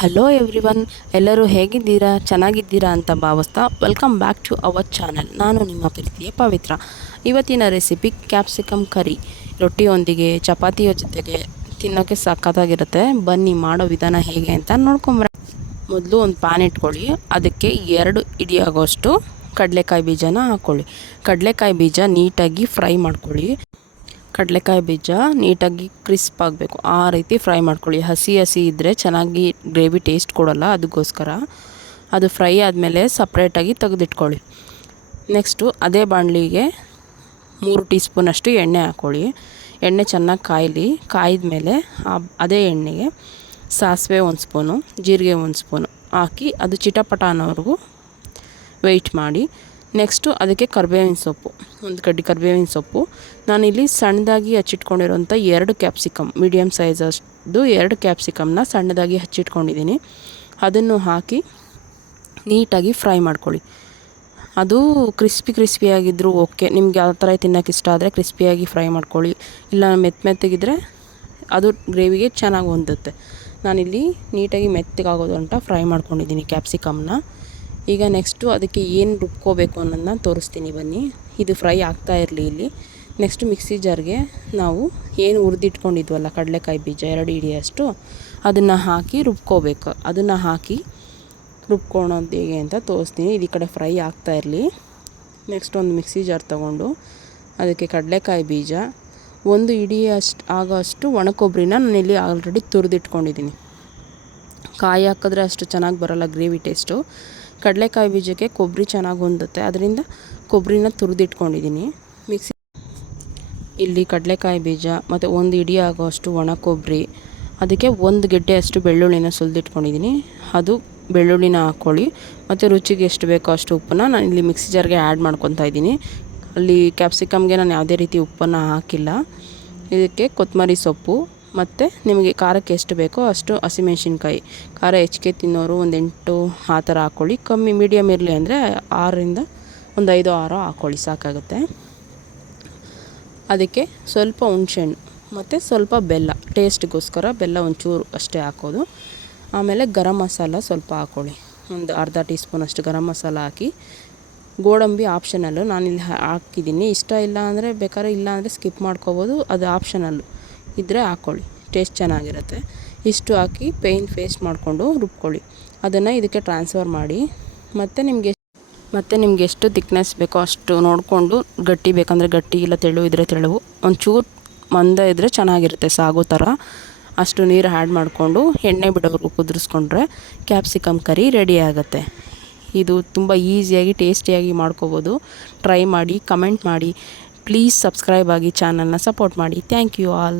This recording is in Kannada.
ಹಲೋ ಎವ್ರಿವನ್, ಎಲ್ಲರೂ ಹೇಗಿದ್ದೀರಾ? ಚೆನ್ನಾಗಿದ್ದೀರಾ ಅಂತ ಭಾವಿಸ್ತಾ welcome back to our channel. ನಾನು ನಿಮ್ಮ ಪ್ರೀತಿಯ ಪವಿತ್ರ. ಇವತ್ತಿನ ರೆಸಿಪಿ ಕ್ಯಾಪ್ಸಿಕಮ್ ಕರಿ. ರೊಟ್ಟಿಯೊಂದಿಗೆ, ಚಪಾತಿಯ ಜೊತೆಗೆ ತಿನ್ನೋಕ್ಕೆ ಸಖತ್ತಾಗಿರುತ್ತೆ. ಬನ್ನಿ ಮಾಡೋ ವಿಧಾನ ಹೇಗೆ ಅಂತ ನೋಡ್ಕೊಂಬರ. ಮೊದಲು ಒಂದು ಪ್ಯಾನ್ ಇಟ್ಕೊಳ್ಳಿ. ಅದಕ್ಕೆ 2 ಹಿಡಿಯಾಗೋಷ್ಟು ಕಡಲೆಕಾಯಿ ಬೀಜನ ಹಾಕ್ಕೊಳ್ಳಿ. ಕಡಲೆಕಾಯಿ ಬೀಜ ನೀಟಾಗಿ ಫ್ರೈ ಮಾಡ್ಕೊಳ್ಳಿ. ಕಡಲೆಕಾಯಿ ಬೀಜ ನೀಟಾಗಿ ಕ್ರಿಸ್ಪ್ ಆಗಬೇಕು, ಆ ರೀತಿ ಫ್ರೈ ಮಾಡ್ಕೊಳ್ಳಿ. ಹಸಿ ಇದ್ದರೆ ಚೆನ್ನಾಗಿ ಗ್ರೇವಿ ಟೇಸ್ಟ್ ಕೊಡೋಲ್ಲ, ಅದಕ್ಕೋಸ್ಕರ ಅದು ಫ್ರೈ ಆದಮೇಲೆ ಸಪ್ರೇಟಾಗಿ ತೆಗೆದಿಟ್ಕೊಳ್ಳಿ. ನೆಕ್ಸ್ಟು ಅದೇ ಬಾಣಲಿಗೆ 3 ಟೀ ಸ್ಪೂನಷ್ಟು ಎಣ್ಣೆ ಹಾಕ್ಕೊಳ್ಳಿ. ಎಣ್ಣೆ ಚೆನ್ನಾಗಿ ಕಾಯಿದ ಮೇಲೆ ಅದೇ ಎಣ್ಣೆಗೆ ಸಾಸಿವೆ 1 ಸ್ಪೂನು, ಜೀರಿಗೆ 1 ಸ್ಪೂನು ಹಾಕಿ ಅದು ಚಿಟಪಟ ಅನ್ನೋವರೆಗೂ ವೆಯ್ಟ್ ಮಾಡಿ. ನೆಕ್ಸ್ಟು ಅದಕ್ಕೆ ಕರಿಬೇವಿನ ಸೊಪ್ಪು, 1 ಕಡ್ಡಿ ಕರಿಬೇವಿನ ಸೊಪ್ಪು. ನಾನಿಲ್ಲಿ ಸಣ್ಣದಾಗಿ ಹಚ್ಚಿಟ್ಕೊಂಡಿರೋಂಥ 2 ಕ್ಯಾಪ್ಸಿಕಮ್, ಮೀಡಿಯಮ್ ಸೈಜಷ್ಟು 2 ಕ್ಯಾಪ್ಸಿಕಮ್ನ ಸಣ್ಣದಾಗಿ ಹಚ್ಚಿಟ್ಕೊಂಡಿದ್ದೀನಿ. ಅದನ್ನು ಹಾಕಿ ನೀಟಾಗಿ ಫ್ರೈ ಮಾಡ್ಕೊಳ್ಳಿ. ಅದು ಕ್ರಿಸ್ಪಿಯಾಗಿದ್ದರೂ ಓಕೆ, ನಿಮ್ಗೆ ಯಾವ ಥರ ತಿನ್ನೋಕೆ ಇಷ್ಟ ಆದರೆ ಕ್ರಿಸ್ಪಿಯಾಗಿ ಫ್ರೈ ಮಾಡ್ಕೊಳ್ಳಿ. ಇಲ್ಲ ಮೆತ್ತಗಿದ್ರೆ ಅದು ಗ್ರೇವಿಗೆ ಚೆನ್ನಾಗಿ ಹೊಂದುತ್ತೆ. ನಾನಿಲ್ಲಿ ನೀಟಾಗಿ ಮೆತ್ತಗಾಗೋದು ಅಂತ ಫ್ರೈ ಮಾಡ್ಕೊಂಡಿದ್ದೀನಿ ಕ್ಯಾಪ್ಸಿಕಮ್ನ. ಈಗ ನೆಕ್ಸ್ಟು ಅದಕ್ಕೆ ಏನು ರುಬ್ಕೋಬೇಕು ಅನ್ನೋದನ್ನ ತೋರಿಸ್ತೀನಿ ಬನ್ನಿ. ಇದು ಫ್ರೈ ಆಗ್ತಾ ಇರಲಿ ಇಲ್ಲಿ. ನೆಕ್ಸ್ಟು ಮಿಕ್ಸಿ ಜಾರ್ಗೆ ನಾವು ಏನು ಹುರಿದಿಟ್ಕೊಂಡಿದ್ವಲ್ಲ ಕಡಲೆಕಾಯಿ ಬೀಜ 2 ಹಿಡಿಯಷ್ಟು, ಅದನ್ನು ಹಾಕಿ ರುಬ್ಕೋಬೇಕು. ಅದನ್ನು ಹಾಕಿ ರುಬ್ಕೊಳೋದು ಹೇಗೆ ಅಂತ ತೋರಿಸ್ತೀನಿ. ಇದು ಈ ಕಡೆ ಫ್ರೈ ಆಗ್ತಾ ಇರಲಿ. ನೆಕ್ಸ್ಟ್ ಒಂದು ಮಿಕ್ಸಿ ಜಾರ್ ತೊಗೊಂಡು ಅದಕ್ಕೆ ಕಡಲೆಕಾಯಿ ಬೀಜ, 1 ಹಿಡಿಯಷ್ಟು ಆಗೋಷ್ಟು ಒಣ ಕೊಬ್ಬರಿನ ನಾನಿಲ್ಲಿ ಆಲ್ರೆಡಿ ತುರಿದಿಟ್ಕೊಂಡಿದ್ದೀನಿ. ಕಾಯಿ ಹಾಕಿದ್ರೆ ಅಷ್ಟು ಚೆನ್ನಾಗಿ ಬರೋಲ್ಲ ಗ್ರೇವಿ ಟೇಸ್ಟು. ಕಡಲೆಕಾಯಿ ಬೀಜಕ್ಕೆ ಕೊಬ್ಬರಿ ಚೆನ್ನಾಗಿ ಹೊಂದುತ್ತೆ, ಅದರಿಂದ ಕೊಬ್ಬರಿನ ತುರಿದಿಟ್ಕೊಂಡಿದ್ದೀನಿ. ಇಲ್ಲಿ ಕಡಲೆಕಾಯಿ ಬೀಜ ಮತ್ತು 1 ಹಿಡಿ ಆಗೋಷ್ಟು ಒಣ ಕೊಬ್ಬರಿ, ಅದಕ್ಕೆ 1 ಗೆಡ್ಡೆಯಷ್ಟು ಬೆಳ್ಳುಳ್ಳಿನ ಸುಲಿದಿಟ್ಕೊಂಡಿದ್ದೀನಿ. ಅದು ಬೆಳ್ಳುಳ್ಳಿನ ಹಾಕ್ಕೊಳ್ಳಿ. ಮತ್ತು ರುಚಿಗೆ ಎಷ್ಟು ಬೇಕೋ ಅಷ್ಟು ಉಪ್ಪನ್ನ ನಾನು ಇಲ್ಲಿ ಮಿಕ್ಸಿ ಜಾರ್ಗೆ ಆ್ಯಡ್ ಮಾಡ್ಕೊತಾ ಇದ್ದೀನಿ. ಅಲ್ಲಿ ಕ್ಯಾಪ್ಸಿಕಮ್ಗೆ ನಾನು ಯಾವುದೇ ರೀತಿ ಉಪ್ಪನ್ನು ಹಾಕಿಲ್ಲ. ಇದಕ್ಕೆ ಕೊತ್ತಂಬರಿ ಸೊಪ್ಪು ಮತ್ತು ನಿಮಗೆ ಖಾರಕ್ಕೆ ಎಷ್ಟು ಬೇಕೋ ಅಷ್ಟು ಹಸಿಮೆಣ್ಸಿನ್ಕಾಯಿ. ಖಾರ ಹೆಚ್ಚಿಗೆ ತಿನ್ನೋರು 1 8 ಆ ಥರ ಹಾಕ್ಕೊಳ್ಳಿ. ಕಮ್ಮಿ ಮೀಡಿಯಮ್ ಇರಲಿ ಅಂದರೆ 6ರಿಂದ 5 6 ಹಾಕ್ಕೊಳ್ಳಿ, ಸಾಕಾಗುತ್ತೆ. ಅದಕ್ಕೆ ಸ್ವಲ್ಪ ಹುಣಸೆಹಣ್ಣು ಮತ್ತು ಸ್ವಲ್ಪ ಬೆಲ್ಲ, ಟೇಸ್ಟ್ಗೋಸ್ಕರ ಬೆಲ್ಲ ಒಂಚೂರು ಅಷ್ಟೇ ಹಾಕೋದು. ಆಮೇಲೆ ಗರಂ ಮಸಾಲ ಸ್ವಲ್ಪ ಹಾಕ್ಕೊಳ್ಳಿ, ಒಂದು ಅರ್ಧ ಟೀ ಸ್ಪೂನಷ್ಟು ಗರಂ ಮಸಾಲ ಹಾಕಿ. ಗೋಡಂಬಿ ಆಪ್ಷನಲ್ಲು, ನಾನಿಲ್ಲಿ ಹಾಕಿದ್ದೀನಿ. ಇಷ್ಟ ಇಲ್ಲ ಅಂದರೆ ಬೇಕಾದ್ರೆ ಇಲ್ಲ ಅಂದರೆ ಸ್ಕಿಪ್ ಮಾಡ್ಕೋಬೋದು, ಅದು ಆಪ್ಷನಲ್ಲು. ಇದ್ದರೆ ಹಾಕ್ಕೊಳ್ಳಿ, ಟೇಸ್ಟ್ ಚೆನ್ನಾಗಿರುತ್ತೆ. ಇಷ್ಟು ಹಾಕಿ ಪೇಸ್ಟ್ ಮಾಡಿಕೊಂಡು ರುಬ್ಕೊಳ್ಳಿ. ಅದನ್ನು ಇದಕ್ಕೆ ಟ್ರಾನ್ಸ್ಫರ್ ಮಾಡಿ. ಮತ್ತು ನಿಮಗೆ ಎಷ್ಟು ತಿಕ್ನೆಸ್ ಬೇಕೋ ಅಷ್ಟು ನೋಡಿಕೊಂಡು, ಗಟ್ಟಿ ಬೇಕಂದರೆ ಗಟ್ಟಿ, ಇಲ್ಲ ತೆಳು ಇದ್ದರೆ ತೆಳು, ಒಂಚೂರು ಮಂದ ಇದ್ದರೆ ಚೆನ್ನಾಗಿರುತ್ತೆ ಸಾಗೋ ಥರ. ಅಷ್ಟು ನೀರು ಆ್ಯಡ್ ಮಾಡಿಕೊಂಡು ಎಣ್ಣೆ ಬಿಡೋವರೆಗೂ ಕುದಿಸ್ಕೊಂಡ್ರೆ ಕ್ಯಾಪ್ಸಿಕಮ್ ಕರಿ ರೆಡಿ ಆಗುತ್ತೆ. ಇದು ತುಂಬ ಈಸಿಯಾಗಿ ಟೇಸ್ಟಿಯಾಗಿ ಮಾಡ್ಕೋಬೋದು. ಟ್ರೈ ಮಾಡಿ, ಕಮೆಂಟ್ ಮಾಡಿ. ಪ್ಲೀಸ್ ಸಬ್ಸ್ಕ್ರೈಬ್ ಆಗಿ ಚಾನಲ್ನ ಸಪೋರ್ಟ್ ಮಾಡಿ. Thank you all.